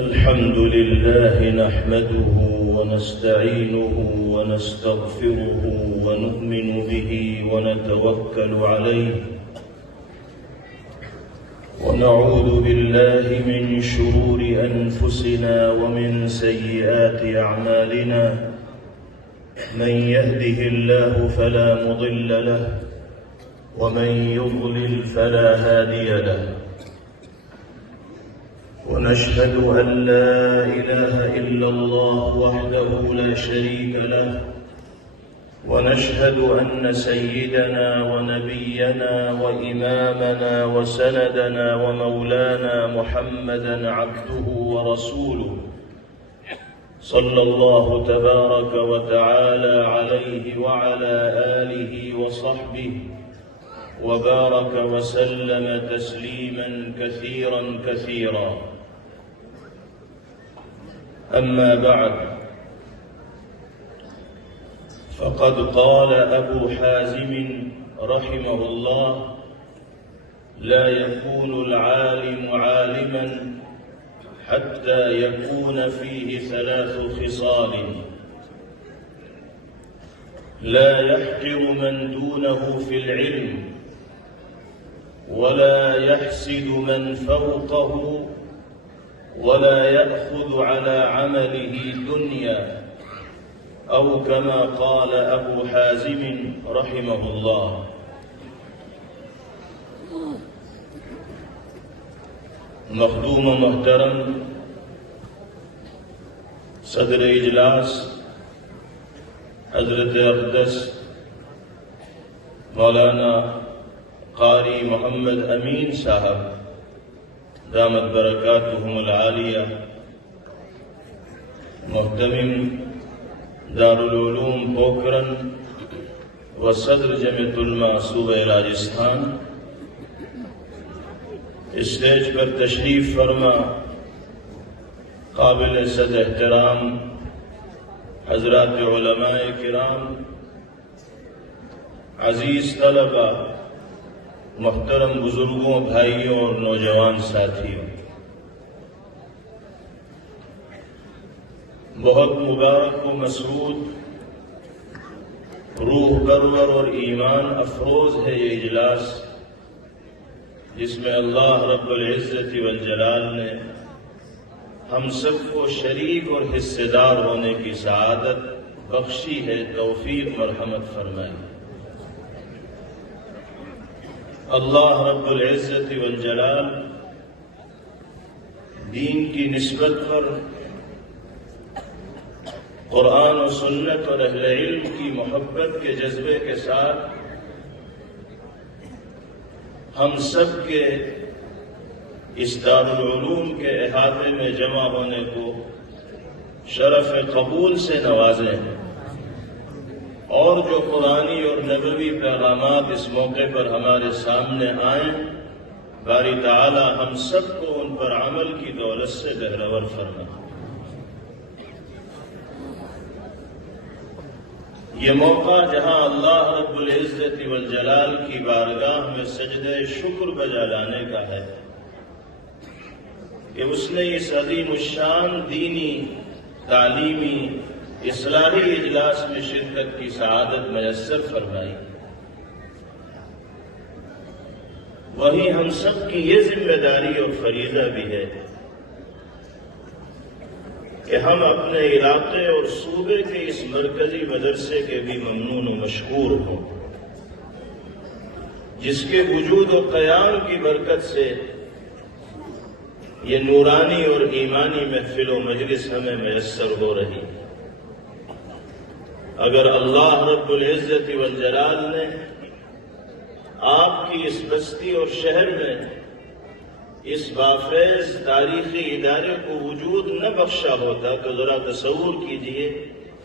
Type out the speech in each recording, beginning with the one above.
الحمد لله نحمده ونستعينه ونستغفره ونؤمن به ونتوكل عليه ونعوذ بالله من شرور أنفسنا ومن سيئات أعمالنا من يهده الله فلا مضل له ومن يضلل فلا هادي له ونشهد أن لا إله إلا الله وحده لا شريك له ونشهد أن سيدنا ونبينا وإمامنا وسندنا ومولانا محمدا عبده ورسوله صلى الله تبارك وتعالى عليه وعلى آله وصحبه وبارك وسلم تسليما كثيرا كثيرا. أما بعد، فقد قال أبو حازم رحمه الله: لا يكون العالم عالما حتى يكون فيه ثلاث خصال: لا يحقر من دونه في العلم، ولا يحسد من فوقه، ولا يأخذ على عمله دنيا، أو كما قال أبو حازم رحمه الله. مخدوم و محترم صدر اجلاس حضرت اقدس مولانا قاری محمد امین صاحب دامت برکاتہم العالیہ، محتمم دارالعلوم پوکھرن و صدر جمعیت علماء صوبہ راجستھان، اسٹیج پر تشریف فرما قابل صد احترام حضرات علماء کرام، عزیز طلبہ، محترم بزرگوں، بھائیوں اور نوجوان ساتھیوں، بہت مبارک و مسعود، روح پرور اور ایمان افروز ہے یہ اجلاس، جس میں اللہ رب العزت والجلال نے ہم سب کو شریک اور حصے دار ہونے کی سعادت بخشی ہے، توفیق مرحمت فرمائی۔ اللہ رب العزت والجلال دین کی نسبت پر قرآن و سنت اور اہل علم کی محبت کے جذبے کے ساتھ ہم سب کے اس دارالعلوم کے احاطے میں جمع ہونے کو شرف قبول سے نوازیں، اور جو قرآنی اور نبوی پیغامات اس موقع پر ہمارے سامنے آئیں، باری تعالی ہم سب کو ان پر عمل کی دولت سے بہرور فرمائے۔ یہ موقع جہاں اللہ رب العزت والجلال کی بارگاہ میں سجدہ شکر بجا لانے کا ہے کہ اس نے اس عظیم الشان دینی، تعلیمی، اصلاحی اجلاس میں شرکت کی سعادت میسر فرمائی۔ وہیں ہم سب کی یہ ذمہ داری اور فریضہ بھی ہے کہ ہم اپنے علاقے اور صوبے کے اس مرکزی مدرسے کے بھی ممنون و مشکور ہوں، جس کے وجود و قیام کی برکت سے یہ نورانی اور ایمانی محفل و مجلس ہمیں میسر ہو رہی ہے۔ اگر اللہ رب العزت والجلال نے آپ کی اس بستی اور شہر میں اس بافیض تاریخی ادارے کو وجود نہ بخشا ہوتا تو ذرا تصور کیجئے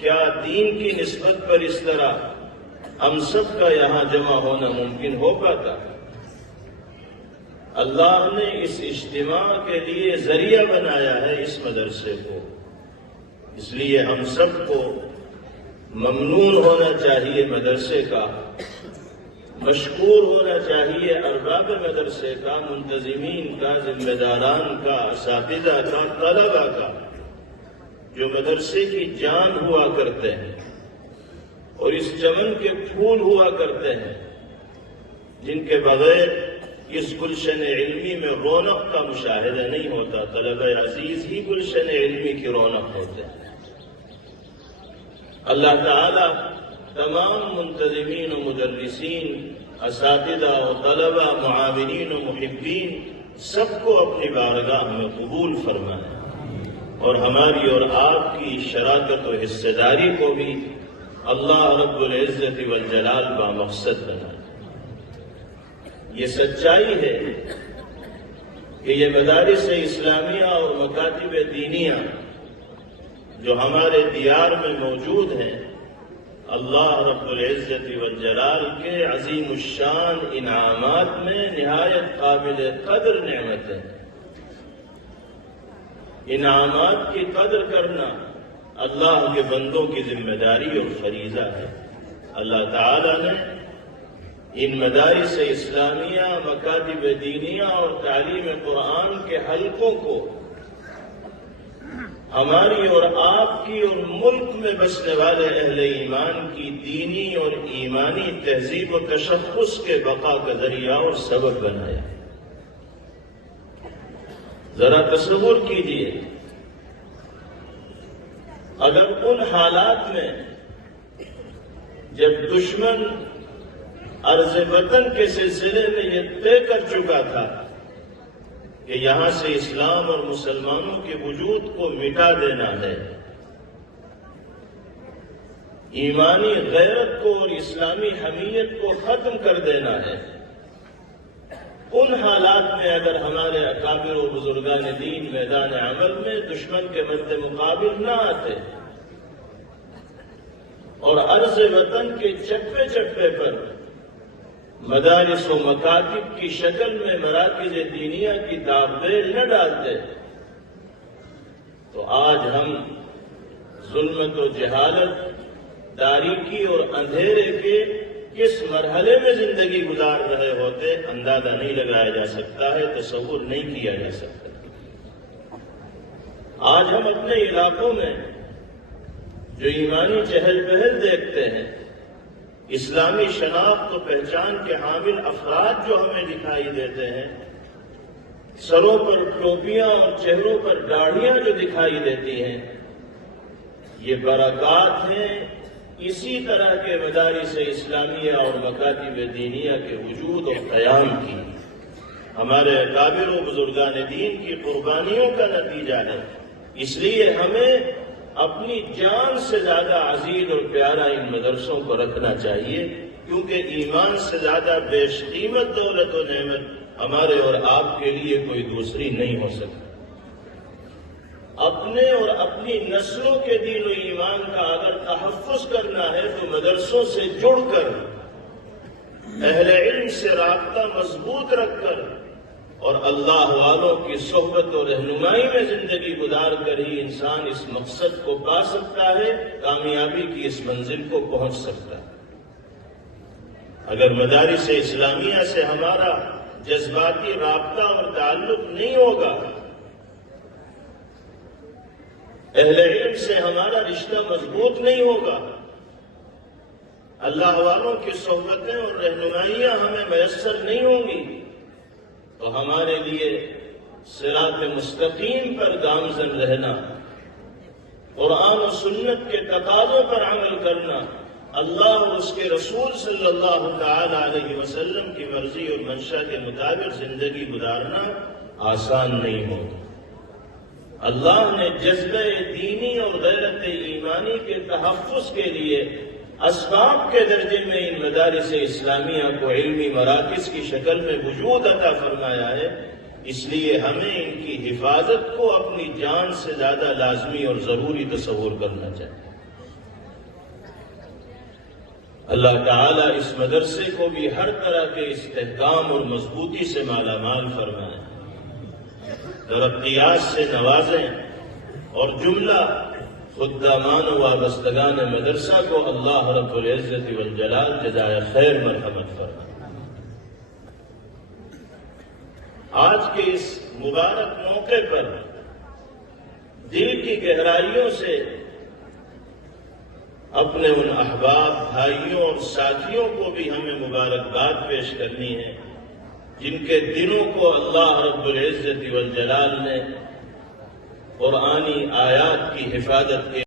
کیا دین کی نسبت پر اس طرح ہم سب کا یہاں جمع ہونا ممکن ہو پاتا؟ اللہ نے اس اجتماع کے لیے ذریعہ بنایا ہے اس مدرسے کو، اس لیے ہم سب کو ممنون ہونا چاہیے مدرسے کا مشکور ہونا چاہیے ارباب مدرسے کا، منتظمین کا، ذمہ داران کا، اساتذہ کا، طلبہ کا، جو مدرسے کی جان ہوا کرتے ہیں اور اس چمن کے پھول ہوا کرتے ہیں، جن کے بغیر اس گلشن علمی میں رونق کا مشاہدہ نہیں ہوتا۔ طلبہ عزیز ہی گلشن علمی کی رونق ہوتے ہیں۔ اللہ تعالی تمام منتظمین و مدرسین، اساتذہ و طلبہ، معاونین و محبین سب کو اپنی بارگاہ میں قبول فرمائے، اور ہماری اور آپ کی شراکت و حصہ داری کو بھی اللہ رب العزت والجلال بامقصد بنائے۔ یہ سچائی ہے کہ یہ مدارس اسلامیہ اور مکاتب دینیہ جو ہمارے دیار میں موجود ہیں، اللہ رب العزت والجلال کے عظیم الشان انعامات میں نہایت قابل قدر نعمتیں ہیں۔ انعامات کی قدر کرنا اللہ کے بندوں کی ذمہ داری اور فریضہ ہے۔ اللہ تعالی نے ان مدارس اسلامیہ، مکاتب دینیہ اور تعلیم قرآن کے حلقوں کو ہماری اور آپ کی اور ملک میں بسنے والے اہل ایمان کی دینی اور ایمانی تہذیب و تشخص کے بقا کا ذریعہ اور سبب بنایا۔ ذرا تصور کیجئے، اگر ان حالات میں جب دشمن عرض وطن کے سلسلے میں یہ طے کر چکا تھا کہ یہاں سے اسلام اور مسلمانوں کے وجود کو مٹا دینا ہے، ایمانی غیرت کو اور اسلامی حمیت کو ختم کر دینا ہے، ان حالات میں اگر ہمارے اکابر و بزرگان دین میدان عمل میں دشمن کے مد مقابل نہ آتے اور عرض وطن کے چپے چپے پر مدارس و مکاتب کی شکل میں مراکز دینیہ کی دابیل نہ ڈالتے، تو آج ہم ظلمت و جہالت، تاریکی اور اندھیرے کے کس مرحلے میں زندگی گزار رہے ہوتے اندازہ نہیں لگایا جا سکتا ہے، تصور نہیں کیا جا سکتا۔ آج ہم اپنے علاقوں میں جو ایمانی چہل پہل دیکھتے ہیں، اسلامی شناخت و پہچان کے حامل افراد جو ہمیں دکھائی دیتے ہیں، سروں پر ٹوپیاں اور چہروں پر داڑھیاں جو دکھائی دیتی ہیں، یہ برکات ہیں اسی طرح کے مدارس اسلامیہ اور مکاتب دینیہ کے وجود اور قیام کی، ہمارے اکابر و بزرگان دین کی قربانیوں کا نتیجہ ہے۔ اس لیے ہمیں اپنی جان سے زیادہ عزیز اور پیارا ان مدرسوں کو رکھنا چاہیے، کیونکہ ایمان سے زیادہ بیش قیمت دولت و نعمت ہمارے اور آپ کے لیے کوئی دوسری نہیں ہو سکتی۔ اپنے اور اپنی نسلوں کے دین و ایمان کا اگر تحفظ کرنا ہے تو مدرسوں سے جڑ کر، اہل علم سے رابطہ مضبوط رکھ کر اور اللہ والوں کی صحبت و رہنمائی میں زندگی گزار کر ہی انسان اس مقصد کو پا سکتا ہے، کامیابی کی اس منزل کو پہنچ سکتا ہے۔ اگر مدارس اسلامیہ سے ہمارا جذباتی رابطہ اور تعلق نہیں ہوگا، اہل علم سے ہمارا رشتہ مضبوط نہیں ہوگا، اللہ والوں کی صحبتیں اور رہنمائیاں ہمیں میسر نہیں ہوں گی، تو ہمارے لیے صراط مستقیم پر گامزن رہنا، قرآن و سنت کے تقاضوں پر عمل کرنا، اللہ اور اس کے رسول صلی اللہ تعالی علیہ وسلم کی مرضی اور منشا کے مطابق زندگی گزارنا آسان نہیں ہوگا۔ اللہ نے جذبہ دینی اور غیرت ایمانی کے تحفظ کے لیے اسباب کے درجے میں ان مدارس اسلامیہ کو علمی مراکز کی شکل میں وجود عطا فرمایا ہے، اس لیے ہمیں ان کی حفاظت کو اپنی جان سے زیادہ لازمی اور ضروری تصور کرنا چاہیے۔ اللہ تعالیٰ اس مدرسے کو بھی ہر طرح کے استحکام اور مضبوطی سے مالا مال فرمائے، ترقیات سے نوازیں، اور جملہ خدامان و وابستگان مدرسہ کو اللہ رب العزت والجلال جزائے خیر مرحمت فرمائے۔ آج کے اس مبارک موقع پر دل کی گہرائیوں سے اپنے ان احباب بھائیوں اور ساتھیوں کو بھی ہمیں مبارکباد پیش کرنی ہے جن کے دلوں کو اللہ رب العزت والجلال نے قرآنی آیات کی حفاظت کے